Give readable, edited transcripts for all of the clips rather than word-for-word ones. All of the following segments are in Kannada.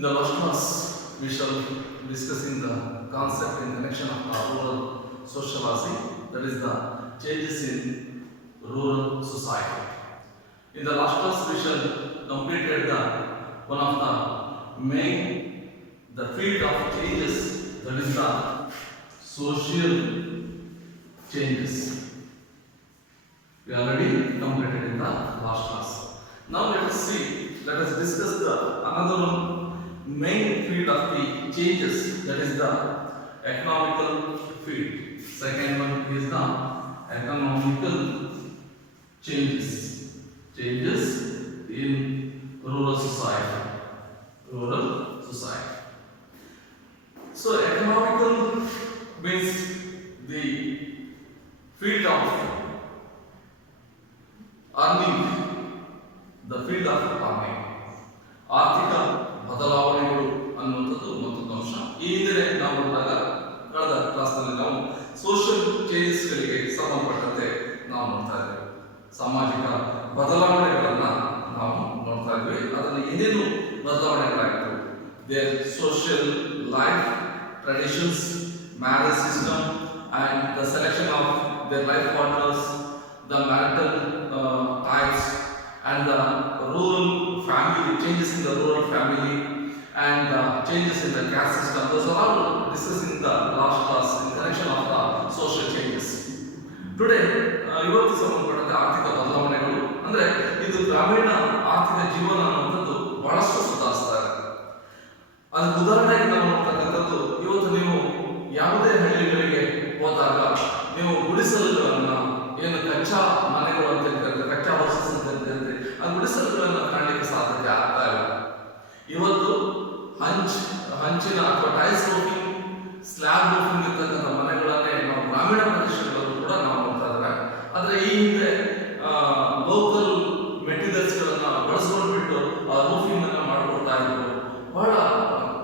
In the last class, we shall discussing the concept in connection of rural socializing, that is the changes in rural society. In the last class, we shall completed the one of the main the field of changes, that is the social changes. We already completed in the last class. Now let us discuss the another one main field of the changes, that is the economical field. Second one is the economical changes in rural society. So economical means the field of earning, ಆರ್ಥಿಕ ಬದಲಾವಣೆಗಳು ಅನ್ನುವಂಥದ್ದು ಮತ್ತೊಂದು ಅಂಶ. ಈ ಹಿಂದೆ ನಾವು ನೋಡಿದಾಗ ಕಳೆದ ಕ್ಲಾಸ್ನಲ್ಲಿ ನಾವು ಸೋಷಿಯಲ್ ಚೇಂಜಸ್ಗಳಿಗೆ ಸಂಬಂಧಪಟ್ಟಂತೆ ನಾವು ನೋಡ್ತಾ ಇದ್ದೇವೆ. ಸಾಮಾಜಿಕ ಬದಲಾವಣೆಗಳನ್ನ ನಾವು ನೋಡ್ತಾ ಇದ್ವಿ. ಅದರಲ್ಲಿ ಏನೇನು ಬದಲಾವಣೆಗಳಾಗಿತ್ತು, there social life, traditions, marriage system and the selection of their life partners, the marital types, and the rural family, changes in the rural family, and changes in the caste system. Those are all discussed in the last class in connection of the social changes. Today, ಇವತ್ತು ಸಂಬಂಧಪಟ್ಟಂತೆ ಆರ್ಥಿಕ ಬದಲಾವಣೆಗಳು ಅಂದ್ರೆ ಇದು ಗ್ರಾಮೀಣ ಆರ್ಥಿಕ ಜೀವನ ಅನ್ನುವಂಥದ್ದು ಬಹಳಷ್ಟು ಸುಧಾರಿಸ್ತಾ ಇದೆ. ಅದಕ್ಕೆ ಉದಾಹರಣೆಗೆ ನಾವು ನೋಡ್ತಕ್ಕಂಥದ್ದು, ಇವತ್ತು ನೀವು ಯಾವುದೇ ಹಳ್ಳಿಗಳಿಗೆ ಹೋದಾಗ ನೀವು ಗುಡಿಸಲುಗಳನ್ನ, ಏನು ಕಚ್ಚಾ ಮನೆಗಳು ಅಂತ ಕರೀತಾರೆ, ಕಚ್ಚಾ ಹೌಸಸ್ ಅಂತ ಕರೀತಾರೆ, ಆ ಗುಡಿಸಲುಗಳನ್ನ ಕಾಣಲಿಕ್ಕೆ ಸಾಧ್ಯತೆ ಆಗ್ತಾ ಇಲ್ಲ. ಇವತ್ತು ಹಂಚಿನ ಅಥವಾ ಟೈಲ್ಸ್ ರೂಫಿಂಗ್, ಸ್ಲ್ಯಾಬ್ ರೂಫಿಂಗ್ ಇರ್ತಕ್ಕಂಥ ಮನೆಗಳನ್ನೇ ನಾವು ಗ್ರಾಮೀಣ ಪ್ರದೇಶಗಳಲ್ಲೂ ಕೂಡ ನಾವು ನೋಡ್ತಾ ಇದ್ದಾರೆ. ಆದರೆ ಈ ಹಿಂದೆ ಲೋಕಲ್ ಮೆಟೀರಿಯಲ್ಸ್ ಗಳನ್ನ ಬಳಸ್ಕೊಂಡ್ಬಿಟ್ಟು ಆ ರೂಫಿಂಗ್ ಅನ್ನ ಮಾಡ್ಕೊಳ್ತಾ ಇದ್ರು. ಬಹಳ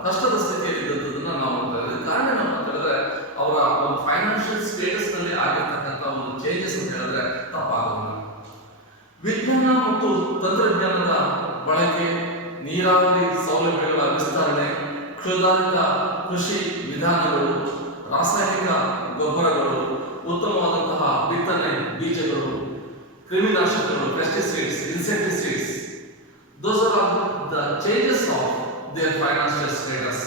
ಕಷ್ಟದ ಸ್ಥಿತಿಯಲ್ಲಿ ಇದ್ದದನ್ನ ನಾವು ನೋಡ್ತಾ ಇದ್ದೀವಿ. ಕಾರಣ ಏನಂತ ಹೇಳಿದ್ರೆ ಅವರ ಒಂದು ಫೈನಾನ್ಷಿಯಲ್ ಸ್ಟೇಟಸ್ ನಲ್ಲಿ ಆಗಿರ್ತಕ್ಕಂಥ ಒಂದು ಚೇಂಜಸ್ ಅಂತ ಹೇಳಿದ್ರೆ ತಪ್ಪಾಗೋದಿಲ್ಲ. ವಿಜ್ಞಾನ ಮತ್ತು ತಂತ್ರಜ್ಞಾನದ ಬಳಕೆ, ನೀರಾವರಿ ಸೌಲಭ್ಯಗಳ ವಿಸ್ತರಣೆ, ಕ್ಷುಧಾರಿತ ಕೃಷಿ ವಿಧಾನಗಳು, ರಾಸಾಯನಿಕ ಗೊಬ್ಬರಗಳು, ಉತ್ತಮವಾದಂತಹ ಬಿತ್ತನೆ ಬೀಜಗಳು, ಕ್ರಿಮಿನಾಶಕಗಳು, pesticides, insecticides, those are the changes of their financial status.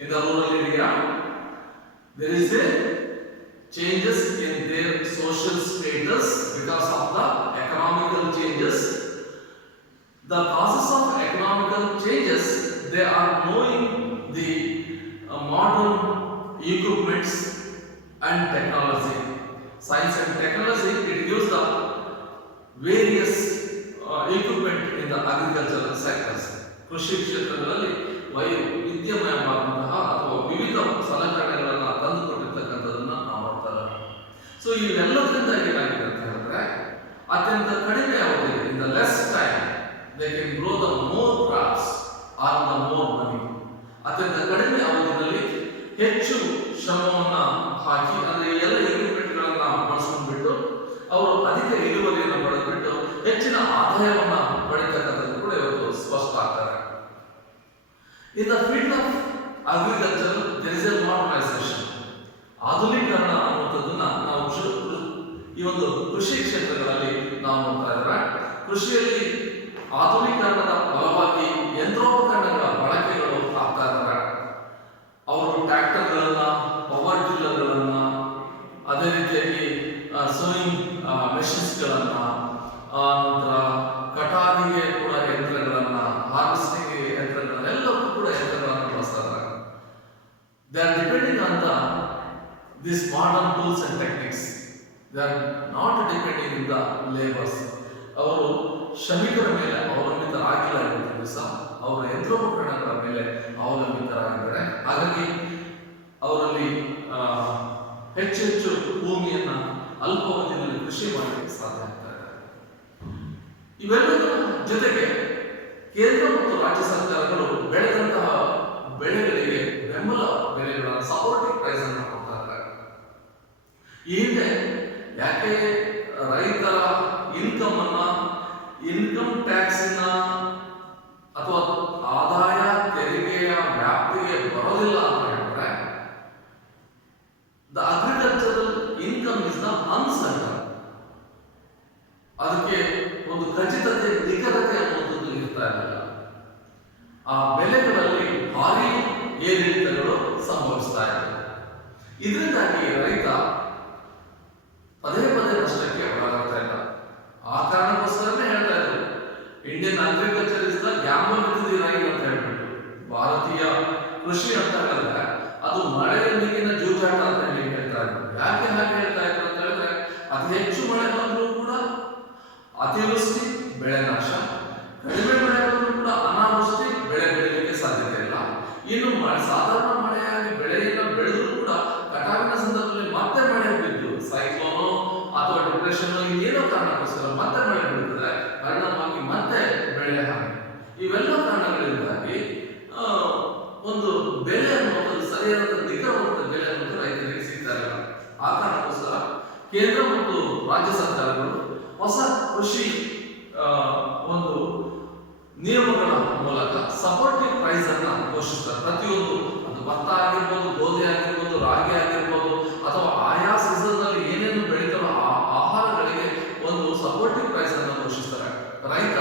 In the rural area, there is a changes in their social status because of the economical changes. The causes of economical changes, they are knowing the modern equipments and technology. Science and technology, it gives the various equipment in the agricultural sectors. ಕೃಷಿ ಕ್ಷೇತ್ರಗಳಲ್ಲಿ ವೈವಿಧ್ಯಮಯವಾದಂತಹ ಅಥವಾ ವಿವಿಧ ಸಲಕರಣೆಗಳನ್ನು ತಂದುಕೊಟ್ಟಿರ್ತಕ್ಕಂಥದನ್ನ ನಾವು ನೋಡ್ತಾರೆ. ಸೊ ಇವೆಲ್ಲದರಿಂದ ಏನಾಗಿದೆ ಅಂತ ಹೇಳಿದ್ರೆ, ಅತ್ಯಂತ ಕಡಿಮೆ ಅವಧಿಯಲ್ಲಿ, in the less time they can grow the more crops are the more money. ಅತ್ಯಂತ ಕಡಿಮೆ ಅವಧಿಯಲ್ಲಿ ಹೆಚ್ಚು ಶ್ರಮವನ್ನ ಹಾಕಿ, ಅಂದ್ರೆ ಎಲ್ಲ ಎಕ್ವಿಪ್ಮೆಂಟ್ಗಳನ್ನ ಬಳಸ್ಕೊಂಡ್ಬಿಟ್ಟು ಅವರು ಅಧಿಕ ಇಳುವರಿಯನ್ನು ಪಡೆದುಬಿಟ್ಟು ಹೆಚ್ಚಿನ ಆದಾಯವನ್ನ ಪಡೆಯತಕ್ಕಂಥದ್ದು ಕೂಡ ಇವತ್ತು ಸ್ಪಷ್ಟ ಆಗ್ತಾರೆ. In the field of agriculture there is a modernization. ಆಧುನೀಕರಣ ಅನ್ನುವಂಥದ್ದನ್ನ ನಾವು ಈ ಒಂದು ಕೃಷಿ ಕ್ಷೇತ್ರಗಳಲ್ಲಿ ನಾವು ನೋಡ್ತಾ ಇದ್ದಾರೆ. ಕೃಷಿಯಲ್ಲಿ ಆಧುನೀಕರಣದ ಫಲವಾಗಿ ಯಂತ್ರೋಪಕರಣಗಳ ಬಳಕೆಗಳು ಆಗ್ತಾ ಇದ್ದಾರೆ. ಅವರು ಟ್ರ್ಯಾಕ್ಟರ್ಗಳನ್ನ, ಪವರ್ ಟಿಲ್ಲರ್ಗಳನ್ನ, ಅದೇ ರೀತಿಯಾಗಿ ಸೋಯಿಂಗ್ ಮೆಷಿನ್ಸ್ಗಳನ್ನ, ನಂತರ ಕಟಾವಿಗೆ ಕೂಡ ಯಂತ್ರಗಳನ್ನ, ಹಾರ್ವೆಸ್ಟಿಂಗ್ ಯಂತ್ರಗಳನ್ನೆಲ್ಲವೂ ಕೂಡ ಯಂತ್ರಗಳನ್ನು ಬಳಸ್ತಾ ಇದ್ದಾರೆ. They are depending on these modern tools and techniques. They are not depending on the laborers. ಅವರು ಶ್ರಮಿಕರ ಮೇಲೆ ಅವಲಂಬಿತರಾಗಿಲ್ಲ. ಇವತ್ತು ದಿವಸ ಅವರ ಯಂತ್ರೋಪಕರಣಗಳ ಮೇಲೆ ಅವಲಂಬಿತರಾಗಿದ್ದಾರೆ. ಹಾಗಾಗಿ ಅವರಲ್ಲಿ ಹೆಚ್ಚು ಭೂಮಿಯನ್ನ ಅಲ್ಪಾವಧಿಯಲ್ಲಿ ಕೃಷಿ ಮಾಡಲಿಕ್ಕೆ ಸಾಧ್ಯ ಆಗ್ತಾ ಇದೆ. ಇವೆಲ್ಲದರ ಜೊತೆಗೆ ಕೇಂದ್ರ ಮತ್ತು ರಾಜ್ಯ ಸರ್ಕಾರಗಳು ಬೆಳೆದಂತಹ ಬೆಳೆಗಳಿಗೆ ಬೆಂಬಲ ಬೆಲೆಗಳ ಸಪೋರ್ಟಿಂಗ್ ಪ್ರೈಸ್ ಅನ್ನು ಕೊಡ್ತಾ ಇದ್ದಾರೆ. ಈ ಹಿಂದೆ ಯಾಕೆ ರೈತರ ಇನ್ಕಮ್ ಟ್ಯಾಕ್ಸ್ ಅಥವಾ ಆದಾಯ ತೆರಿಗೆ ಇದರಿಂದಾಗಿ ರೈತ ಪದೇ ಪದೇ ನಷ್ಟಕ್ಕೆ ಒಳಗಾಗ್ತಾ ಇಲ್ಲ. ಆ ಕಾರಣಕ್ಕೋಸ್ಕರನೇ ಹೇಳ್ತಾ ಇದ್ರು, Indian agriculture is the gamble with the rain ಅಂತ ಹೇಳ್ಬಿಟ್ಟು. ಭಾರತೀಯ ಕೃಷಿ ಅಂತ ಹೇಳಿದ್ರೆ ಅದು ಮಳೆಯೊಂದಿಗಿನ ಜೂಜಾಟ ಅಂತ ಹೇಳಿ ಹೇಳ್ತಾ ಇದ್ರು. ಯಾಕೆ ಹಾಗೆ ಹೇಳ್ತಾ ಇದ್ರು ಅಂತ ಹೇಳಿದ್ರೆ, ಅತಿ ಹೆಚ್ಚು ಮಳೆ ಬಂದರೂ ಕೂಡ ಅತಿವೃಷ್ಟಿ, ಬೆಳೆ ನಾಶ, ಕಡಿಮೆ ಮಳೆ ಬಂದರೂ ಕೂಡ ಅನಾವೃಷ್ಟಿ, ಬೆಳೆ ಬೆಳೀಲಿಕ್ಕೆ ಸಾಧ್ಯತೆ ಇಲ್ಲ. ಇನ್ನು ಸಾಧಾರಣ ಮಳೆಯಾಗಿ ಬೆಳೆಯನ್ನು ಬೆಳೆದರೂ ಕೂಡ ಕಟಾವಿನ ಸಂದರ್ಭದಲ್ಲಿ ಮತ್ತೆ ಮಳೆ ಬಿದ್ದು ಸೈಕ್ಲೋನೋ ಅಥವಾ ಡಿಪ್ರೆಷನ್ ಇನ್ನೇನೋ ಕಾರಣಕ್ಕೋಸ್ಕರ ಮತ್ತೆ ಮಳೆ ಬೀಳುತ್ತದೆ, ಪರಿಣಾಮವಾಗಿ ಮತ್ತೆ ಬೆಳೆ ಹಾನಿ. ಇವೆಲ್ಲ ಕಾರಣಗಳಿಂದಾಗಿ ಒಂದು ಬೆಲೆ ಅನ್ನುವಂಥದ್ದು ಸರಿಯಾದ ನಿಖರವಾದ ಬೆಲೆ ಅನ್ನೋದು ರೈತರಿಗೆ ಸಿಗ್ತಾ ಇಲ್ಲ. ಆ ಕಾರಣಕ್ಕೋಸ್ಕರ ಕೇಂದ್ರ ಮತ್ತು ರಾಜ್ಯ ಸರ್ಕಾರಗಳು ಹೊಸ ಕೃಷಿ ಒಂದು ನಿಯಮಗಳ ಮೂಲಕ ಸಪೋರ್ಟಿವ್ ಪ್ರೈಸ್ ಅನ್ನ ಘೋಷಿಸ್ತಾರೆ. ಪ್ರತಿಯೊಂದು, ಅದು ಭತ್ತ ಆಗಿರ್ಬೋದು, ಗೋಧಿ ಆಗಿರ್ಬೋದು, ರಾಗಿ ಆಗಿರ್ಬೋದು, ಅಥವಾ ಆಯಾ ಸೀಸನ್ ನಲ್ಲಿ ಏನೇನು ಬೆಳೀತಾರೋ ಆ ಆಹಾರಗಳಿಗೆ ಒಂದು ಸಪೋರ್ಟಿವ್ ಪ್ರೈಸ್ ಅನ್ನು ಘೋಷಿಸ್ತಾರೆ. ರೈತ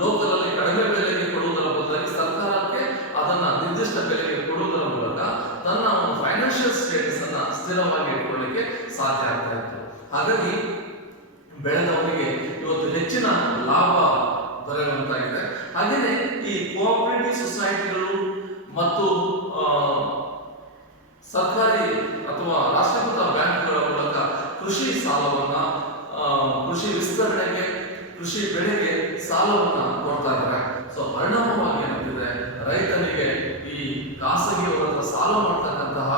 ಲೋಕಲ್ ಅಲ್ಲಿ ಕಡಿಮೆ ಬೆಲೆಗೆ ಕೊಡುವುದರ ಬದಲಾಗಿ ಸರ್ಕಾರಕ್ಕೆ ಅದನ್ನ ನಿರ್ದಿಷ್ಟ ಬೆಲೆಗೆ ಕೊಡುವುದರ ಮೂಲಕ ತನ್ನ ಒಂದು ಫೈನಾನ್ಷಿಯಲ್ ಸ್ಟೇಟಸ್ ಅನ್ನ ಸ್ಥಿರವಾಗಿ ಇಟ್ಕೊಳ್ಳಿಕ್ಕೆ ಸಾಧ್ಯ ಆಗ್ತಾ ಇತ್ತು. ಹಾಗಾಗಿ ಬೆಳೆದವರಿಗೆ ಇವತ್ತು ಹೆಚ್ಚಿನ ಲಾಭ ದೊರೆಯುವಂತಾಗಿದೆ. ಹಾಗೆಯೇ ಈ ಕೋಆಪರೇಟಿವ್ ಸೊಸೈಟಿಗಳು ಮತ್ತು ಸರ್ಕಾರಿ ಅಥವಾ ರಾಷ್ಟ್ರೀಕೃತ ಬ್ಯಾಂಕ್ಗಳ ಮೂಲಕ ಕೃಷಿ ಸಾಲವನ್ನ, ಕೃಷಿ ವಿಸ್ತರಣೆಗೆ, ಕೃಷಿ ಬೆಳೆಗೆ ಸಾಲವನ್ನ ಕೊಡ್ತಾ ಇದ್ದಾರೆ. ಸೊ ಪರಿಣಾಮವಾಗಿ ಏನಾಗ್ತಿದೆ, ರೈತನಿಗೆ ಈ ಖಾಸಗಿಯವರ ಸಾಲ ಮಾಡ್ತಕ್ಕಂತಹ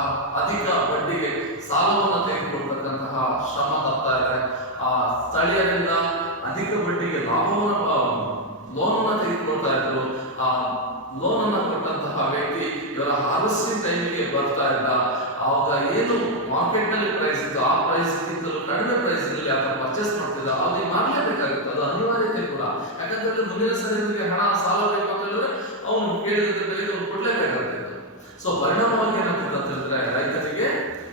ಅಧಿಕ ಬಡ್ಡಿಗೆ ಸಾಲವನ್ನು ತೆಗೆದುಕೊಳ್ತಕ್ಕಂತಹ ಶ್ರಮ ತಪ್ತಾ ಇದೆ. ಆ ಸ್ಥಳೀಯರಿಂದ ಅಧಿಕ ಬಡ್ಡಿಗೆ ಲಾಭವನ್ನು ಲೋನ್ ಅನ್ನು ತೆಗೆದುಕೊಳ್ತಾ ಇದ್ರು. ಆ ಲೋನ್ ಅನ್ನು ಕೊಟ್ಟಂತಹ ವ್ಯಕ್ತಿ ಇವರ ಹಾರ್ವೆಸ್ಟಿಂಗ್ ಟೈಮಿಗೆ ಬರ್ತಾ ಇಲ್ಲ. ಆವಾಗ ಏನು ಮಾರ್ಕೆಟ್ ನಲ್ಲಿ ಪ್ರೈಸ್ ಇತ್ತು ಆ ಪ್ರೈಸ್ ಗಿಂತಲೂ ಕಡಿಮೆ ಪ್ರೈಸ್ ನಲ್ಲಿ ಆತ ಪರ್ಚೇಸ್ ಮಾಡ್ತಿದ್ದ, ಅವ್ರಿಗೆ ಮಾಡಲೇಬೇಕಾಗುತ್ತೆ, ಅದು ಅನಿವಾರ್ಯತೆ ಕೂಡ. ಯಾಕಂದ್ರೆ ಮುಂದಿನ ಸರಿ ಹಣ ಸಾಲ ಬೇಕು ಅಂತ ಹೇಳಿದ್ರೆ ಅವನು ಕೇಳಿದ ಬೆಲೆಗೆ ಕೊಡ್ಲೇಬೇಕಾಗ್ತದೆ. ಸೊ ಪರಿಣಾಮವಾಗಿ ಏನಾಗ್ತದೆ ಅಂತ ಹೇಳಿದ್ರೆ ರೈತರಿಗೆ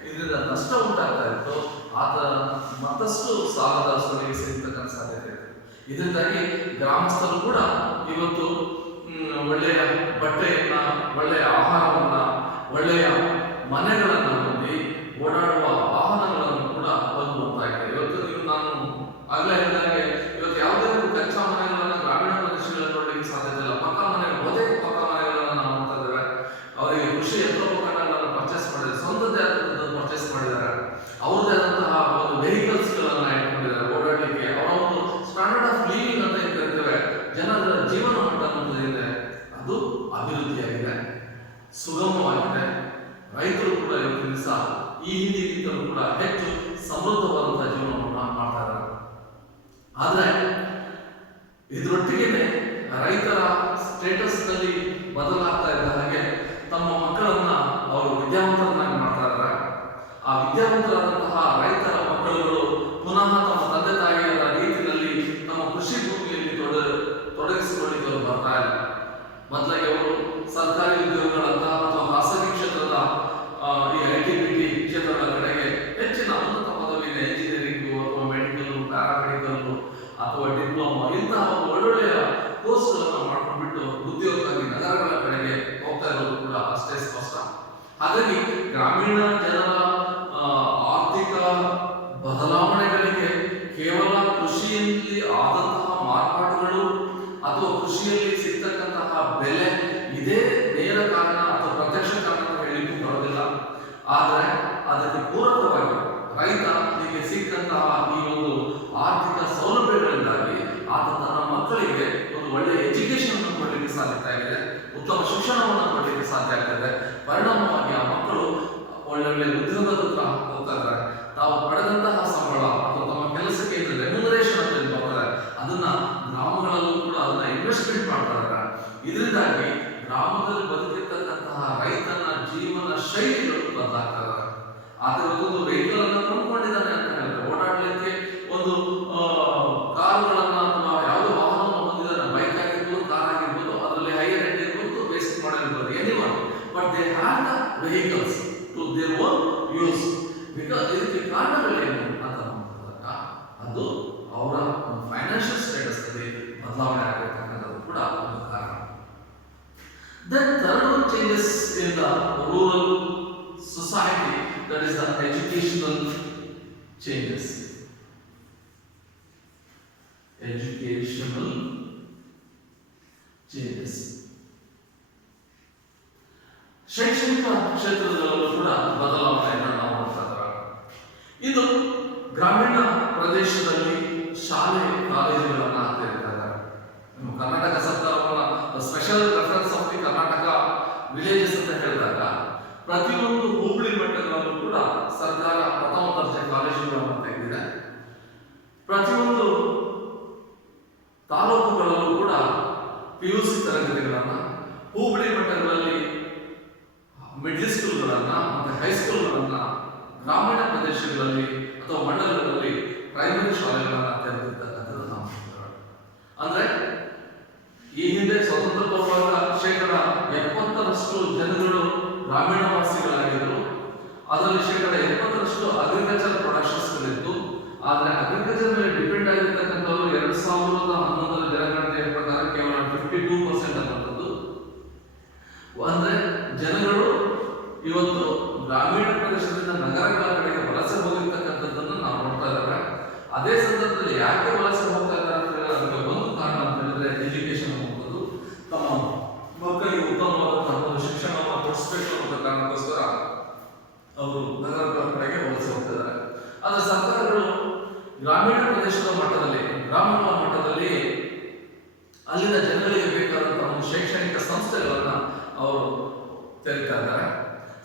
ಇದರಿಂದ ನಷ್ಟ ಉಂಟಾಗ್ತಾ ಇತ್ತು. ಆತ ಮತ್ತಷ್ಟು ಸಾಲದ ಸುಳಿಗೆ ಸಿಗತಕ್ಕಂಥ ಸಾಧ್ಯತೆ ಇದೆ. ಇದರಿಂದಾಗಿ ಗ್ರಾಮಸ್ಥರು ಕೂಡ ಇವತ್ತು ಒಳ್ಳೆಯ ಬಟ್ಟೆಯನ್ನ, ಒಳ್ಳೆಯ ಆಹಾರವನ್ನ, ಒಳ್ಳೆಯ ಮನೆಗಳನ್ನ ಹೊಂದಿ ಓಡಾಡುವ ವಾಹನಗಳನ್ನು ಕೂಡ ಹೊಂದುವಂತಾಗಿದೆ. ಇವತ್ತು ನೀವು ನಾನು ಆಗಲೇ ಹೇಳಿದಾಗೆ ಇವತ್ತು ಯಾವುದೇ ಒಂದು ಕಚ್ಚಾ ಮನೆಗಳನ್ನ ಗ್ರಾಮೀಣ ಪ್ರದೇಶಗಳಲ್ಲಿ ನೋಡಲಿಕ್ಕೆ ಸಾಧ್ಯತೆ ಇಲ್ಲ. ಪಕ್ಕ ಮನೆಗಳು, ಬಹುತೇಕ ಪಕ್ಕ ಮನೆಗಳನ್ನ ನಾವು ನೋಡ್ತಾ ಇದ್ದೇವೆ. ಅವರಿಗೆ ಕೃಷಿ ಯಂತ್ರೋಪಕರಣಗಳನ್ನು ಪರ್ಚೇಸ್ ಮಾಡಿದ್ದಾರೆ, ಸ್ವಂತದ್ದೇ ಆದಂಥದ್ದು ಪರ್ಚೇಸ್ ಮಾಡಿದ್ದಾರೆ, ಅವ್ರದ್ದೇ ಆದಂತಹ ಒಂದು ವೆಹಿಕಲ್ಸ್ ಗಳನ್ನ ಇಟ್ಕೊಂಡಿದ್ದಾರೆ ಓಡಾಡಲಿಕ್ಕೆ. ಅವರ ಒಂದು ಸ್ಟ್ಯಾಂಡರ್ಡ್ ಆಫ್ ಲಿವಿಂಗ್ ಅಂತ ಏನ್ ಕರಿತೇವೆ, ಜನರ ಜೀವನ ಮಟ್ಟ ಅನ್ನೋದ್ರಿಂದ ಅದು ಅಭಿವೃದ್ಧಿಯಾಗಿದೆ, ಸುಗಮವಾಗಿದೆ. ರೈತರು ಕೂಡ ಇವತ್ತಿನ ದಿವಸ ಈ ಹಿಂದಿಗಿಂತಲೂ ಕೂಡ ಹೆಚ್ಚು ಸಮೃದ್ಧವಾದಂತಹ ಜೀವನವನ್ನು ಮಾಡ್ತಾ ಇದ್ದಾರೆ. ಆದ್ರೆ ಇದರೊಟ್ಟಿಗೆ ರೈತರ ಸ್ಟೇಟಸ್ ನಲ್ಲಿ ಬದಲಾಗ್ತಾ ಇದ್ದ ಹಾಗೆ ತಮ್ಮ ಮಕ್ಕಳನ್ನ ಅವರು ವಿದ್ಯಾವಂತರನ್ನಾಗಿ ಮಾಡ್ತಾ ಇದ್ದಾರೆ. ಆ ವಿದ್ಯಾವಂತರಾದಂತಹ ರೈತರ ಮಕ್ಕಳುಗಳು ಪುನಃ ತಮ್ಮ ತಂದೆ ತಾಯಿಯರ ರೀತಿಯಲ್ಲಿ ತಮ್ಮ ಕೃಷಿ ಭೂಮಿಯಲ್ಲಿ ತೊಡಗಿಸಿಕೊಳ್ಳಿಕ್ಕೆ ಅವರು ಬರ್ತಾ ಇಲ್ಲ. ಮೊದಲಾಗಿ ಅವರು ಸರ್ಕಾರಿ ಉದ್ಯೋಗಗಳಂತ ಅಥವಾ ಖಾಸಗಿ ಕ್ಷೇತ್ರದ ಈ ಐಟಿ ಕ್ಷೇತ್ರಗಳ ಕಡೆಗೆ ಹೆಚ್ಚಿನ ಉನ್ನತ ಪದವಿನ ಎಂಜಿನಿಯರಿಂಗ್ ಅಥವಾ ಮೆಡಿಕಲ್, ಪ್ಯಾರಾಮೆಡಿಕಲ್ ಅಥವಾ ಡಿಪ್ಲೊಮಾ ಇಂತಹ ಒಳ್ಳೊಳ್ಳೆಯ ಕೋರ್ಸ್ಗಳನ್ನು ಮಾಡ್ಕೊಂಡ್ಬಿಟ್ಟು ಉದ್ಯೋಗಕ್ಕಾಗಿ ನಗರಗಳ ಕಡೆಗೆ ಹೋಗ್ತಾ ಇರೋದು ಕೂಡ ಅಷ್ಟೇ ಸ್ಪಷ್ಟ. ಹಾಗಾಗಿ ಗ್ರಾಮೀಣ ಜನರ ಆರ್ಥಿಕ ಬದಲಾವಣೆಗಳಿಗೆ ಕೇವಲ ಕೃಷಿಯಲ್ಲಿ ಆದಂತಹ ಮಾರ್ಪಾಡುಗಳು ಅಥವಾ ಕೃಷಿಯಲ್ಲಿ ಸಿಗ್ತಕ್ಕಂತಹ ಬೆಲೆ ಇದೇ ನೇರ ಕಾರಣ ಅಥವಾ ಪ್ರತ್ಯಕ್ಷ ಕಾರಣ ಅಂತ ಹೇಳಲಿಕ್ಕೆ ಬರೋದಿಲ್ಲ. ಆದ್ರೆ ಅದಕ್ಕೆ ಪೂರಕವಾಗಿ ರೈತನಿಗೆ ಸಿಕ್ಕಂತಹ ಈ ಒಂದು ಆರ್ಥಿಕ ಸೌಲಭ್ಯಗಳಿಂದಾಗಿ ಆತ ತನ್ನ ಮಕ್ಕಳಿಗೆ ಒಂದು ಒಳ್ಳೆಯ ಎಜುಕೇಶನ್ ಅನ್ನು ಕೊಡಲಿಕ್ಕೆ ಸಾಧ್ಯ ಆಗಿದೆ, ಉತ್ತಮ ಶಿಕ್ಷಣವನ್ನು ಕೊಡಲಿಕ್ಕೆ ಸಾಧ್ಯ ಆಗ್ತದೆ. ಪರಿಣಾಮವಾಗಿ ಆ ಮಕ್ಕಳು ಒಳ್ಳೊಳ್ಳೆ ಉದ್ಯೋಗದ ಹೋಗ್ತಾ ಇದ್ದಾರೆ. ತಾವು ಪಡೆದಂತಹ ಸಂಬಳ ಅಥವಾ ತಮ್ಮ ಕೆಲಸಕ್ಕೆ ರೆಮ್ಯುನರೇಷನ್ ಅಂತ ಬರ್ತದೆ, ಅದನ್ನ ಗ್ರಾಮಗಳಲ್ಲೂ ಕೂಡ ಅದನ್ನ ಇನ್ವೆಸ್ಟ್ಮೆಂಟ್ ಮಾಡ್ತಾ ಇದ್ದಾರೆ. ಇದರಿಂದಾಗಿ ಗ್ರಾಮದಲ್ಲಿ ಬದುಕಿರ್ತಕ್ಕಂತಹ ರೈತನ ಜೀವನ ಶೈಲಿಗಳು ಬದಲಾಗ್ತಾ ಇದ್ದಾರೆ. ಆತ ಒಂದು ವೆಹಿಕಲ್ ಅನ್ನ ಕೊಂಡ್ಕೊಂಡಿದ್ದಾನೆ ಅಂತ ಹೇಳಿದ್ರೆ ಓಡಾಡ್ಲಿಕ್ಕೆ ಒಂದು ಕಾರುಗಳನ್ನ ಅಥವಾ ಯಾವುದೋ ವಾಹನವನ್ನು ಹೊಂದಿದ್ದಾನೆ, ಬೈಕ್ ಆಗಿರ್ಬೋದು, ಕಾರ್ ಆಗಿರ್ಬೋದು, ಅದರಲ್ಲಿ ಹೈಯರ್ ಎಂಡ್ ಇರ್ಬೋದು, ಬೇಸಿಕ್ ಮಾಡೆಲ್ ಇರ್ಬೋದು, anyone, but they have the vehicles to their own use. Because ಇದಕ್ಕೆ ಕಾರಣಗಳೇನು ಅಂತ ನೋಡಿದಾಗ ಅದು ಅವರ ಒಂದು ಫೈನಾನ್ಷಿಯಲ್ ಸ್ಟೇಟಸ್ ಅಲ್ಲಿ ಬದಲಾವಣೆ ಆಗಿರ್ತಕ್ಕಂಥದ್ದು ಕೂಡ ಒಂದು ಕಾರಣ. Then third one changes in the rural society that is the educational changes. Educational changes. ಶೈಕ್ಷಣಿಕ ಕ್ಷೇತ್ರದಲ್ಲೂ ಕೂಡ ಬದಲಾವಣೆಯನ್ನು ನಾವು ನೋಡ್ತಾ ಇದ್ದೇವೆ. ಇದು ಗ್ರಾಮೀಣ ಪ್ರದೇಶದಲ್ಲಿ ಶಾಲೆ ಕಾಲೇಜುಗಳನ್ನು ತೆರೀತಾ ಇದ್ದಾರೆ. ಕರ್ನಾಟಕ ಸರ್ಕಾರವನ್ನ special reference of the Karnataka villages ಅಂತ ಹೇಳಿದಾಗ ಪ್ರತಿಯೊಂದು ಹೋಬಳಿ ಮಟ್ಟಗಳಲ್ಲೂ ಕೂಡ ಸರ್ಕಾರ ಪ್ರಥಮ ದರ್ಜೆ ಕಾಲೇಜುಗಳನ್ನು ತೆಗೆದಿದೆ. ಪ್ರತಿಯೊಂದು ತಾಲೂಕುಗಳಲ್ಲೂ ಕೂಡ PUC ತರಗತಿಗಳನ್ನ, ಹೋಬಳಿ ಮಟ್ಟಗಳಲ್ಲಿ ಮಿಡ್ಲ್ ಸ್ಕೂಲ್ಗಳನ್ನ ಮತ್ತೆ ಹೈಸ್ಕೂಲ್ಗಳನ್ನ, ಗ್ರಾಮೀಣ ಪ್ರದೇಶಗಳಲ್ಲಿ ಅಥವಾ ಮಂಡಲಗಳಲ್ಲಿ ಪ್ರೈಮರಿ ಶಾಲೆಗಳನ್ನ ತೆರೆದಿರ್ತಕ್ಕಂಥದ್ದು ನಾವು ಅಂದ್ರೆ ಈ ಹಿಂದೆ ಸ್ವತಂತ್ರ ಪೂರ್ವ ಶೇಕಡ 70% ಜನಗಳು ಗ್ರಾಮೀಣ ವಾಸಿಗಳಾಗಿದ್ದರು. ಅದರಲ್ಲಿ ಶೇಕಡ 70% ಅಗ್ರಿಕಲ್ಚರ್ ಪ್ರೊಡಕ್ಷನ್ಸ್ಗಳಿತ್ತು. ಆದರೆ ಅಗ್ರಿಕಲ್ಚರ್ ಮೇಲೆ ಡಿಪೆಂಡ್ ಆಗಿರ್ತಕ್ಕಂಥವ್ರು 2011 ಜನಗಣತಿಯ ಪ್ರಕಾರ ಕೇವಲ 52% ಅನ್ನುವಂಥದ್ದು. ಅಂದ್ರೆ ಜನಗಳು ಇವತ್ತು ಗ್ರಾಮೀಣ ಪ್ರದೇಶದಿಂದ ನಗರಗಳ ಕಡೆಗೆ ವಲಸೆ ಹೋಗಿರ್ತಕ್ಕಂಥದ್ದನ್ನು ನಾವು ನೋಡ್ತಾ ಇದ್ದೇವೆ. ಅದೇ ಸಂದರ್ಭದಲ್ಲಿ ಯಾಕೆ ವಲಸೆ ಹೋಗ್ತಾ ಇದ್ದಾರೆ ಅಂತ ಹೇಳಿದ್ರೆ ಅದಕ್ಕೆ ಒಂದು ಕಾರಣ ಅಂತ ಹೇಳಿದ್ರೆ ಎಜುಕೇಶನ್ ಅನ್ನುವಂಥದ್ದು. ತಮ್ಮ ಮಕ್ಕಳಿಗೆ ಉತ್ತಮವಾದಂತಹ ಒಂದು ಶಿಕ್ಷಣವನ್ನು ಕೊಡಿಸಬೇಕು ಅನ್ನೋ ಕಾರಣಕ್ಕೋಸ್ಕರ ಅವರು ನಗರಗಳ ಕಡೆಗೆ ವಲಸೆ ಹೋಗ್ತಿದ್ದಾರೆ. ಆದರೆ ಸರ್ಕಾರಗಳು ಗ್ರಾಮೀಣ ಪ್ರದೇಶದ ಮಟ್ಟದಲ್ಲಿ, ಗ್ರಾಮಗಳ ಮಟ್ಟದಲ್ಲಿ ಅಲ್ಲಿನ ಜನಗಳಿಗೆ ಬೇಕಾದಂತಹ ಒಂದು ಶೈಕ್ಷಣಿಕ ಸಂಸ್ಥೆಗಳನ್ನ ಅವರು ತೆರೀತಾ ಇದ್ದಾರೆ.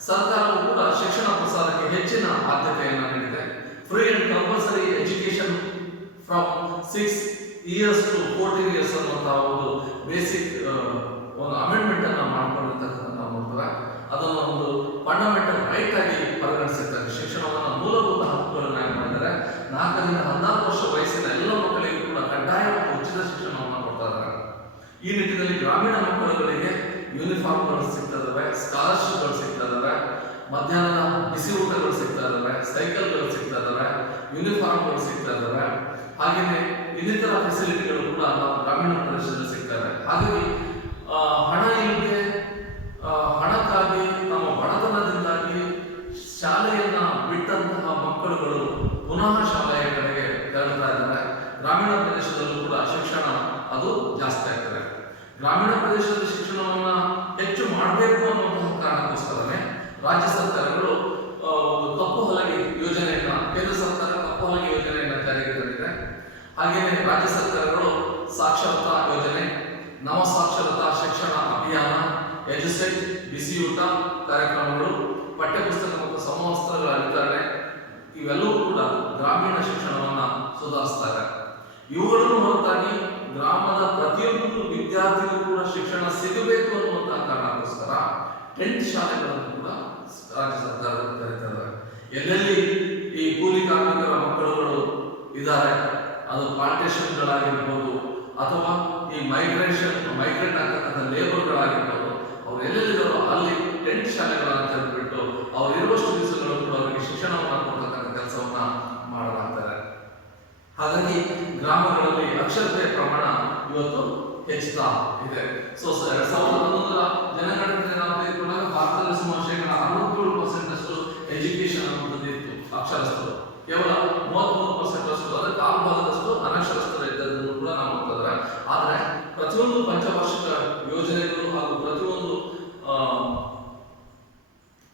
ಸರ್ಕಾರವು ಕೂಡ ಶಿಕ್ಷಣ ಪ್ರಸಾರಕ್ಕೆ ಹೆಚ್ಚಿನ ಆದ್ಯತೆಯನ್ನು ನೀಡಿದೆ. Free and compulsory education from 6 years to 14 years ಅನ್ನುವಂತಹ ಒಂದು ಬೇಸಿಕ್ ಒಂದು ಅಮೆಂಡ್ಮೆಂಟ್ ಅನ್ನು ಮಾಡಿಕೊಂಡಿರ್ತಕ್ಕಂಥ ನಾವು ನೋಡ್ತೇವೆ. ಅದನ್ನು ಒಂದು ಫಂಡಮೆಂಟಲ್ ರೈಟ್ ಆಗಿ ಪರಿಗಣಿಸಿದ್ದಾರೆ. ಶಿಕ್ಷಣವನ್ನು ಮೂಲಭೂತ ಹಕ್ಕುಗಳನ್ನಾಗಿ ಮಾಡಿದ್ದಾರೆ. 4 ರಿಂದ 14 ವರ್ಷ ವಯಸ್ಸಿನ ಎಲ್ಲ ಮಕ್ಕಳಿಗೂ ಕೂಡ ಕಡ್ಡಾಯ ಮತ್ತು ಉಚಿತ ಶಿಕ್ಷಣವನ್ನು ಕೊಡ್ತಾ ಇದ್ದಾರೆ. ಈ ನಿಟ್ಟಿನಲ್ಲಿ ಗ್ರಾಮೀಣ ಮಕ್ಕಳುಗಳಿಗೆ ಯೂನಿಫಾರ್ಮ್ಗಳು ಸಿಗ್ತಾ ಇದಾವೆ, ಸ್ಕಾಲರ್ಶಿಪ್ಗಳು ಸಿಗ್ತಾ ಇದಾವೆ, ಮಧ್ಯಾಹ್ನದ ಬಿಸಿ ಊಟಗಳು ಸಿಗ್ತಾ ಇದಾವೆ, ಸೈಕಲ್ಗಳು ಸಿಗ್ತಾ ಇದಾವೆ, ಯೂನಿಫಾರ್ಮ್ಗಳು ಸಿಗ್ತಾ ಇದಾವೆ. ಹಾಗೆಯೇ ಇನ್ನಿತರ ಫೆಸಿಲಿಟಿಗಳು ಕೂಡ ನಾವು ಗ್ರಾಮೀಣ ಪ್ರದೇಶದಲ್ಲಿ ಸಿಗ್ತವೆ. ಹಾಗಾಗಿ ಹಣ ಇಲ್ಲದೆ ಹಣಕ್ಕಾಗಿ ನಮ್ಮ ಬಡತನದಿಂದಾಗಿ ಶಾಲೆಯನ್ನ ಬಿಟ್ಟಂತಹ ಮಕ್ಕಳುಗಳು ಪುನಃ ಶಾಲೆಯ ಕಡೆಗೆ ತೆರಳುತ್ತಾ ಇದ್ದಾರೆ. ಗ್ರಾಮೀಣ ಪ್ರದೇಶದಲ್ಲೂ ಕೂಡ ಶಿಕ್ಷಣ ಅದು ಜಾಸ್ತಿ ಆಗ್ತದೆ. ಗ್ರಾಮೀಣ ಪ್ರದೇಶದಲ್ಲಿ ಶಿಕ್ಷಣವನ್ನ ಹೆಚ್ಚು ಮಾಡಬೇಕು ಅನ್ನುವಂತಹ ಕಾರಣಕ್ಕೋಸ್ಕರನೇ ರಾಜ್ಯ ಸರ್ಕಾರಗಳು ಒಂದು ಕಪ್ಪು ಹಲಗೆ ಯೋಜನೆಯನ್ನ, ಕೇಂದ್ರ ಸರ್ಕಾರ ಕಪ್ಪು ಹಲಗೆ ಯೋಜನೆಯನ್ನ ಜಾರಿಗೆ ತಂದಿದೆ. ಹಾಗೆಯೇ ರಾಜ್ಯ ಸರ್ಕಾರಗಳು ಸಾಕ್ಷರತಾ ಯೋಜನೆ, ನವ ಸಾಕ್ಷರತಾ ಶಿಕ್ಷಣ ಅಭಿಯಾನ, ಎಜುಸೆಟ್, ಬಿಸಿಯೂಟ ಕಾರ್ಯಕ್ರಮಗಳು, ಪಠ್ಯಪುಸ್ತಕ ಮತ್ತು ಸಮವಸ್ತ್ರಗಳ ವಿತರಣೆ ಇವೆಲ್ಲವೂ ಕೂಡ ಗ್ರಾಮೀಣ ಶಿಕ್ಷಣವನ್ನ ಸುಧಾರಿಸ್ತಾರೆ. ಇವುಗಳನ್ನು ಹೊರತಾಗಿ ಗ್ರಾಮದ ಪ್ರತಿಯೊಂದು ವಿದ್ಯಾರ್ಥಿಗೂ ಕೂಡ ಶಿಕ್ಷಣ ಸಿಗಬೇಕು ಅನ್ನುವಂತಹ ಕಾರಣಕ್ಕೋಸ್ಕರ ಟೆಂಟ್ ಶಾಲೆಗಳನ್ನು ಕೂಡ ರಾಜ್ಯ ಸರ್ಕಾರಗಳು ತೆರೀತಾರೆ. ಎಲ್ಲೆಲ್ಲಿ ಈ ಕೂಲಿ ಕಾರ್ಮಿಕರ ಮಕ್ಕಳುಗಳು ಇದ್ದಾರೆ, ಅದು ಪ್ಲಾಂಟೇಶನ್ಗಳಾಗಿರ್ಬೋದು ಅಥವಾ ಈ ಮೈಗ್ರೇಟ್ ಆಗ್ತಕ್ಕಂಥ ಲೇಬರ್ಗಳಾಗಿರ್ಬೋದು, ಅವ್ರು ಎಲ್ಲೆಲ್ಲಿದ್ದಾರೋ ಅಲ್ಲಿ ಟೆಂಟ್ ಶಾಲೆಗಳನ್ನು ತೆರೆದುಬಿಟ್ಟು ಅವ್ರು ಇರುವಷ್ಟು ದಿವಸಗಳು ಕೂಡ ಅವರಿಗೆ ಶಿಕ್ಷಣವನ್ನು ಕೊಡ್ತಕ್ಕಂಥ ಕೆಲಸವನ್ನ ಮಾಡಲಾಗ್ತಾರೆ. ಹಾಗಾಗಿ ಗ್ರಾಮಗಳಲ್ಲಿ ಅಕ್ಷರತೆಯ ಪ್ರಮಾಣ ಇವತ್ತು ಹೆಚ್ಚುತ್ತಾ ಇದೆ. 2011 ಜನಗಣತಿ ನಾವು ತೆಗೆದುಕೊಂಡಾಗ ಭಾರತದಲ್ಲಿ ಸುಮಾರು ಶೇಕಡ 67% ಅಷ್ಟು ಎಜುಕೇಶನ್ ಅನ್ನುವಂಥದ್ದು ಇತ್ತು, ಅಕ್ಷರಸ್ಥರು. ಕೇವಲ 33% ಅಷ್ಟು, ಅದಕ್ಕೆ ಕಾಲು ಭಾಗದಷ್ಟು ಅನಕ್ಷರಸ್ಥರು ಇದ್ದದನ್ನು ಕೂಡ ನಾವು ನೋಡ್ತಿದ್ದಾರೆ. ಆದರೆ ಪ್ರತಿಯೊಂದು ಪಂಚವಾರ್ಷಿಕ ಯೋಜನೆಗಳು ಹಾಗೂ ಪ್ರತಿಯೊಂದು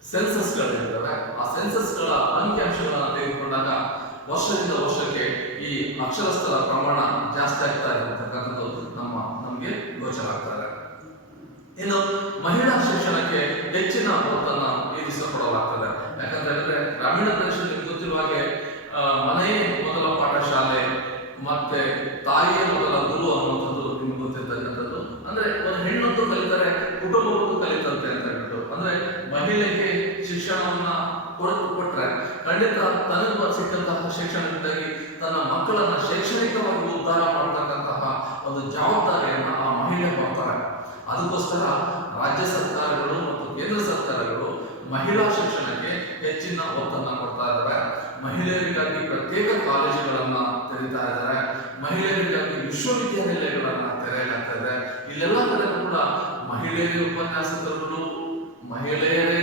ಸೆನ್ಸಸ್ಗಳಿರ್ತವೆ. ಆ ಸೆನ್ಸಸ್ಗಳ ಅಂಕಿಅಂಶಗಳನ್ನು ತೆಗೆದುಕೊಂಡಾಗ ವರ್ಷದಿಂದ ವರ್ಷಕ್ಕೆ ಈ ಅಕ್ಷರಸ್ಥರ ಪ್ರಮಾಣ ಜಾಸ್ತಿ ಆಗ್ತಾ ಇರತಕ್ಕಂಥದ್ದು ನಮಗೆ ಗೋಚರ ಆಗ್ತಾರೆ. ಇನ್ನು ಮಹಿಳಾ ಶಿಕ್ಷಣಕ್ಕೆ ಹೆಚ್ಚಿನ ಒತ್ತನ್ನ ಇರಿಸಿಕೊಡಲಾಗ್ತದೆ. ಯಾಕಂತ ಹೇಳಿದ್ರೆ ಗ್ರಾಮೀಣ ಪ್ರದೇಶದಲ್ಲಿ ಗೊತ್ತಿರುವ ಹಾಗೆ ಮನೆಯೇ ಮೊದಲ ಪಾಠಶಾಲೆ ಮತ್ತೆ ತಾಯಿಯೇ ಮೊದಲ ಗುರು ಅನ್ನುವಂಥದ್ದು ನಿಮ್ಗೆ ಗೊತ್ತಿರ್ತಕ್ಕಂಥದ್ದು. ಅಂದ್ರೆ ಒಂದು ಹೆಣ್ಣೊಂದು ಕಲಿತಾರೆ, ಕುಟುಂಬವೊಂದು ಕಲಿತಂತೆ ಅಂತ ಹೇಳ್ಬಿಟ್ಟು, ಅಂದ್ರೆ ಮಹಿಳೆಗೆ ಶಿಕ್ಷಣವನ್ನ ಕೊಟ್ಟರೆ ಖಂಡಿತ ತನಗೆ ಸಿಕ್ಕಂತಹ ಶಿಕ್ಷಣದಿಂದಾಗಿ ತನ್ನ ಮಕ್ಕಳನ್ನ ಶೈಕ್ಷಣಿಕವಾಗಿ ಉದ್ಧಾರ ಮಾಡತಕ್ಕಂತಹ ಒಂದು ಜವಾಬ್ದಾರಿಯನ್ನ ಆ ಮಹಿಳೆ ಮಾಡ್ತಾರೆ. ಅದಕ್ಕೋಸ್ಕರ ರಾಜ್ಯ ಸರ್ಕಾರಗಳು ಮತ್ತು ಕೇಂದ್ರ ಸರ್ಕಾರಗಳು ಮಹಿಳಾ ಶಿಕ್ಷಣಕ್ಕೆ ಹೆಚ್ಚಿನ ಒತ್ತನ್ನು ಕೊಡ್ತಾ ಇದ್ದಾರೆ. ಮಹಿಳೆಯರಿಗಾಗಿ ಪ್ರತ್ಯೇಕ ಕಾಲೇಜುಗಳನ್ನ ತೆರೀತಾ ಇದ್ದಾರೆ. ಮಹಿಳೆಯರಿಗಾಗಿ ವಿಶ್ವವಿದ್ಯಾನಿಲಯಗಳನ್ನ ತೆರೆಯಲಾಗ್ತಾ ಇದೆ. ಇಲ್ಲೆಲ್ಲ ಕಡೆ ಕೂಡ ಮಹಿಳೆಯರೇ ಉಪನ್ಯಾಸಕರು, ಮಹಿಳೆಯರೇ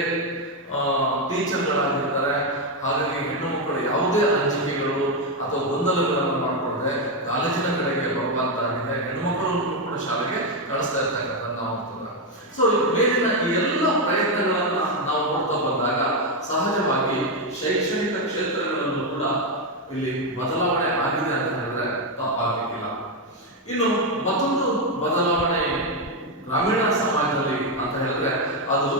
ಟೀಚರ್ಗಳಾಗಿರ್ತಾರೆ. ಹಾಗಾಗಿ ಹೆಣ್ಣು ಮಕ್ಕಳು ಯಾವುದೇ ಅಂಜಿಕೆಗಳು ಅಥವಾ ಗೊಂದಲಗಳನ್ನು ಮಾಡಿಕೊಳ್ಳದೆ ಕಾಲೇಜಿನ ಕಡೆಗೆ ಬರುವಂತಾಗಿದೆ. ಹೆಣ್ಣುಮಕ್ಕಳನ್ನು ಕೂಡ ಶಾಲೆಗೆ ಕಳಿಸ್ತಾ ಇರ್ತಕ್ಕಂಥ ನಾವು ಸೊ ಮೇಲಿನ ಈ ಎಲ್ಲ ಪ್ರಯತ್ನಗಳನ್ನ ನಾವು ನೋಡ್ತಾ ಬಂದಾಗ ಸಹಜವಾಗಿ ಶೈಕ್ಷಣಿಕ ಕ್ಷೇತ್ರಗಳಲ್ಲೂ ಕೂಡ ಇಲ್ಲಿ ಬದಲಾವಣೆ ಆಗಿದೆ ಅಂತ ಹೇಳಿದ್ರೆ ತಪ್ಪಾಗಲಿಕ್ಕಿಲ್ಲ. ಇನ್ನು ಮತ್ತೊಂದು ಬದಲಾವಣೆ ಗ್ರಾಮೀಣ ಸಮಾಜದಲ್ಲಿ ಅಂತ ಹೇಳಿದ್ರೆ ಅದು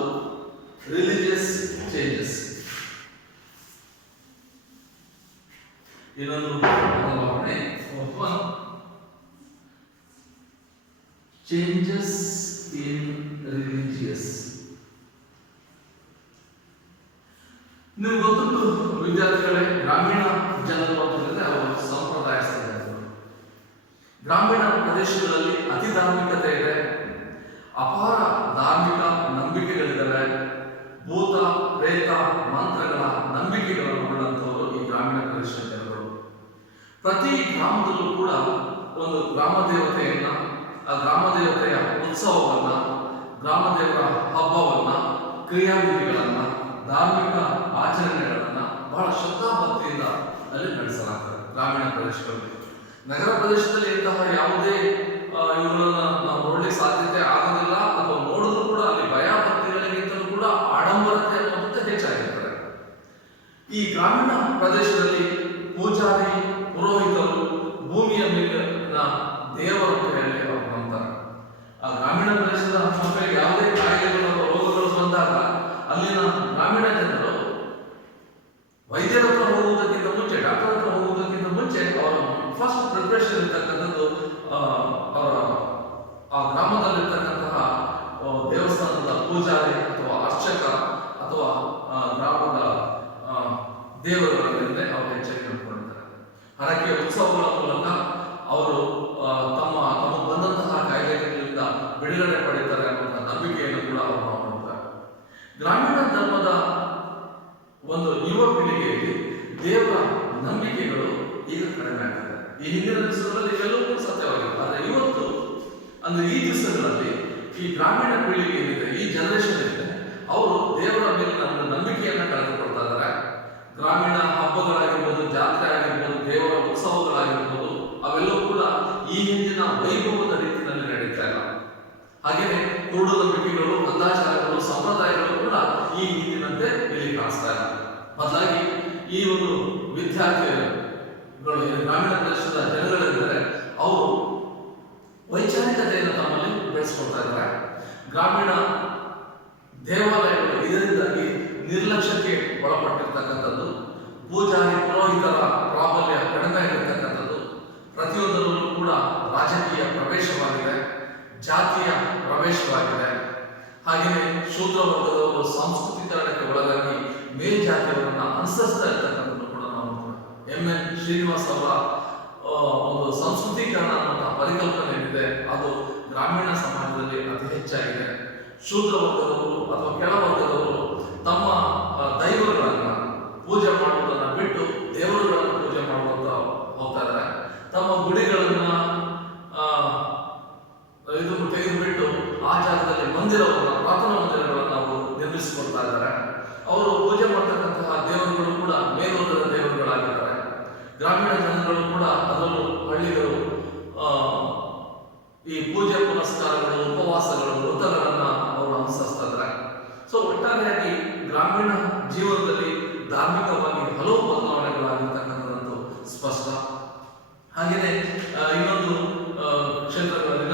ರಿಲಿಜಿಯಸ್ ಚೇಂಜಸ್. ಇನ್ನೊಂದು ಬದಲಾವಣೆ ಚೇಂಜಸ್ ಇನ್ ರಿಲಿಜಿಯಸ್. ನೀವು ಗೊತ್ತುಂಟು ವಿದ್ಯಾರ್ಥಿಗಳೇ, ಗ್ರಾಮೀಣ ಜನರು ಅಂತ ಹೇಳಿದ್ರೆ ಅವರು ಸಂಪ್ರದಾಯಸ್ಥರು. ಗ್ರಾಮೀಣ ಪ್ರದೇಶಗಳಲ್ಲಿ ಅತಿ ಧಾರ್ಮಿಕತೆ ಇದೆ, ಅಪಾರ ಧಾರ್ಮಿಕ ನಂಬಿಕೆಗಳಿದ್ದಾವೆ. ಭೂತ ಪ್ರೇತ ಮಂತ್ರಗಳ ನಂಬಿಕೆಗಳನ್ನು ಉಳ್ಳಂತವರು ಈ ಗ್ರಾಮೀಣ ಪ್ರದೇಶದ ಜನರು. ಪ್ರತಿ ಗ್ರಾಮದಲ್ಲೂ ಕೂಡ ಒಂದು ಗ್ರಾಮ ದೇವತೆಯನ್ನ, ಆ ಗ್ರಾಮ ದೇವತೆಯ ಉತ್ಸವವನ್ನ, ಗ್ರಾಮ ದೇವರ ಹಬ್ಬವನ್ನ, ಕ್ರಿಯಾವಿಧಿಗಳನ್ನ, ಧಾರ್ಮಿಕ ಆಚರಣೆಗಳನ್ನ ಬಹಳ ಶ್ರದ್ಧಾಭಕ್ತಿಯಿಂದ ಅಲ್ಲಿ ನಡೆಸಲಾಗ್ತದೆ ಗ್ರಾಮೀಣ ಪ್ರದೇಶಗಳಲ್ಲಿ. ನಗರ ಪ್ರದೇಶದಲ್ಲಿ ಇಂತಹ ಯಾವುದೇ ಇವುಗಳನ್ನ ನಾವು ನೋಡಲಿಕ್ಕೆ ಸಾಧ್ಯತೆ ಆಗೋದಿಲ್ಲ, ಅಥವಾ ನೋಡಿದ್ರು ಕೂಡ ಅಲ್ಲಿ ಭಯ ಭಕ್ತಿಗಳಿಗಿಂತಲೂ ಕೂಡ ಆಡಂಬರತೆ ಅನ್ನೋದು ಹೆಚ್ಚಾಗಿರ್ತದೆ. ಈ ಗ್ರಾಮೀಣ ಪ್ರದೇಶದಲ್ಲಿ ಪೂಜಾರಿ ಪುರೋಹಿತರು ಭೂಮಿಯ ಮೇಲಿನ ದೇವರು ಅಂತ ಹೇಳಿ ಅವರು ನಂಬ್ತಾರೆ. ಆ ಗ್ರಾಮೀಣ ಪ್ರದೇಶದ ಮಕ್ಕಳಿಗೆ ಯಾವುದೇ ಕಾಯಿಲೆಗಳು ರೋಗಗಳು ಬಂದಾಗ ಅಲ್ಲಿನ ಗ್ರಾಮೀಣ ಜನರು ವೈದ್ಯರ ಹತ್ರ ಹೋಗುವುದಕ್ಕಿಂತ ಮುಂಚೆ, ಡಾಕ್ಟರ್ ಹತ್ರ ಹೋಗುವುದಕ್ಕಿಂತ ಮುಂಚೆ ಅವರ ಫಸ್ಟ್ ಪ್ರಿಪರೇಷನ್ ಇರ್ತಕ್ಕಂಥದ್ದು ಅವರ ಆ ಗ್ರಾಮದಲ್ಲಿರ್ತಕ್ಕಂತಹ ದೇವಸ್ಥಾನದ ಪೂಜಾರಿ ಅಥವಾ ಅರ್ಚಕ ಅಥವಾ ಗ್ರಾಮದ ದೇವರುಗಳ ಮೇಲೆ ಅವರು ಹೆಚ್ಚಾಗಿ ನೋಡ್ಕೊಂಡಿದ್ದಾರೆ. ಹರಕೆ ಉತ್ಸವಗಳ ಮೂಲಕ ಅವರು ತಮಗೆ ಬಂದಂತಹ ಕಾಯಿಲೆಗಳಿಂದ ಬಿಡುಗಡೆ ಪಡೀತಾರೆ ಅನ್ನುವಂಥ ನಂಬಿಕೆಯನ್ನು ಕೂಡ ಅವರು ನೋಡ್ತಾರೆ. ಗ್ರಾಮೀಣ ಧರ್ಮದ ಒಂದು ಯುವ ಪೀಳಿಗೆಯಲ್ಲಿ ದೇವರ ನಂಬಿಕೆಗಳು ಈಗ ಕಡಿಮೆ ಆಗ್ತದೆ. ಈ ಹಿಂದಿನ ದಿವಸಗಳಲ್ಲಿ ಇವೆಲ್ಲವೂ ಕೂಡ ಸತ್ಯವಾಗಿದೆ. ಆದರೆ ಇವತ್ತು ಅಂದ್ರೆ ಈ ದಿವಸಗಳಲ್ಲಿ ಈ ಗ್ರಾಮೀಣ ಪೀಳಿಗೆ ಏನಿದೆ, ಈ ಜನರೇಷನ್ ಇದೆ, ಅವರು ದೇವರ ಮೇಲಿನ ಒಂದು ನಂಬಿಕೆಯನ್ನ ಕಳೆದುಕೊಳ್ತಾ ಇದ್ದಾರೆ. ಗ್ರಾಮೀಣ ಹಬ್ಬಗಳಾಗಿರ್ಬೋದು, ಜಾತ್ರೆ ಆಗಿರ್ಬೋದು, ದೇವರ ಉತ್ಸವಗಳಾಗಿರ್ಬೋದು, ಅವೆಲ್ಲವೂ ಕೂಡ ಈ ಹಿಂದಿನ ವೈಭವದ ರೀತಿಯಲ್ಲಿ ನಡೀತಾ ಇಲ್ಲ. ಹಾಗೆಯೇ ಕುರುಡು ನಂಬಿಕೆಗಳು, ಕಂದಾಚಾರಗಳು, ಸಂಪ್ರದಾಯಗಳು ಕೂಡ ಈ ಹಿಂದಿನಂತೆ ಇಲ್ಲಿ ಕಾಣಿಸ್ತಾ ಇಲ್ಲ. ಬದಲಾಗಿ ಈ ಒಂದು ವಿದ್ಯಾರ್ಥಿಗಳು ಗ್ರಾಮೀಣ ಪ್ರದೇಶದ ಜನಗಳಿದ್ದಾರೆ, ಅವರು ವೈಚಾರಿಕತೆಯನ್ನು ತಮ್ಮಲ್ಲಿ ಬೆಳೆಸ್ಕೊಳ್ತಾ ಇದ್ದಾರೆ. ಗ್ರಾಮೀಣ ದೇವಾಲಯಗಳು ಇದರಿಂದಾಗಿ ನಿರ್ಲಕ್ಷ್ಯಕ್ಕೆ ಒಳಪಟ್ಟಿರ್ತಕ್ಕಂಥದ್ದು, ಪೂಜಾರಿ ಪುರೋಹಿತರ ಪ್ರಾಬಲ್ಯ ಕಡಿಮೆ ಆಗಿರ್ತಕ್ಕಂಥದ್ದು, ಪ್ರತಿಯೊಂದರಲ್ಲೂ ಕೂಡ ರಾಜಕೀಯ ಪ್ರವೇಶವಾಗಿದೆ, ಜಾತಿಯ ಪ್ರವೇಶವಾಗಿದೆ. ಹಾಗೆಯೇ ಶೂದ್ರ ವರ್ಗದವರು ಸಾಂಸ್ಕೃತಿಕರಣಕ್ಕೆ ಒಳಗಾಗಿ ಮೇಲ್ಜಾತಿಯವರನ್ನ ಅನುಸರಿಸ್ತಾ ಇರ್ತಕ್ಕಂಥದ್ದು ಕೂಡ ನಾವು ಎಂ.ಎನ್. ಶ್ರೀನಿವಾಸ್ ಅವರ ಒಂದು ಸಂಸ್ಕೃತೀಕರಣ ಅನ್ನುವಂಥ ಪರಿಕಲ್ಪನೆ ಏನಿದೆ ಅದು ಗ್ರಾಮೀಣ ಸಮಾಜದಲ್ಲಿ ಅತಿ ಹೆಚ್ಚಾಗಿದೆ. ಶೂದ್ರ ವರ್ಗದವರು ಅಥವಾ ಕೆಳವರ್ಗದವರು ತಮ್ಮ ದೈವಗಳನ್ನ ಪೂಜೆ ಮಾಡುವುದನ್ನ ಬಿಟ್ಟು ದೇವರುಗಳನ್ನು ಪೂಜೆ ಮಾಡುವಂತ ಹೋಗ್ತಾ ಇದ್ದಾರೆ. ತಮ್ಮ ಗುಡಿಗಳನ್ನ ತೆಗೆದುಬಿಟ್ಟು ಆ ಜಾಗದಲ್ಲಿ ಮಂದಿರವನ್ನ, ಪ್ರಾರ್ಥನಾ ಮಂದಿರಗಳನ್ನು ನಾವು ನಿರ್ಮಿಸಿಕೊಳ್ತಾ ಇದ್ದಾರೆ. ಅವರು ಪೂಜೆ ಮಾಡ್ತಕ್ಕಂತಹ ದೇವರುಗಳು ಕೂಡ ಮೇಲ್ವರ್ಗದ ದೇವರುಗಳಾಗಿದ್ದಾರೆ. ಗ್ರಾಮೀಣ ಜನಗಳು ಕೂಡ, ಅದರಲ್ಲೂ ಹಳ್ಳಿಗಳು, ಈ ಪೂಜೆ ಪುನಸ್ಕಾರಗಳು, ಉಪವಾಸಗಳು, ವ್ರತಗಳನ್ನ ಅವರು ಅನುಸರಿಸ್ತಾ ಇದ್ದಾರೆ. ಸೊ ಒಟ್ಟಾರೆಯಾಗಿ ಗ್ರಾಮೀಣ ಜೀವನದಲ್ಲಿ ಧಾರ್ಮಿಕವಾಗಿ ಹಲವು ಬದಲಾವಣೆಗಳಾಗಿರ್ತಕ್ಕಂಥದ್ದು ಸ್ಪಷ್ಟ. ಹಾಗೆಯೇ ಇನ್ನೊಂದು ಕ್ಷೇತ್ರಗಳಲ್ಲಿ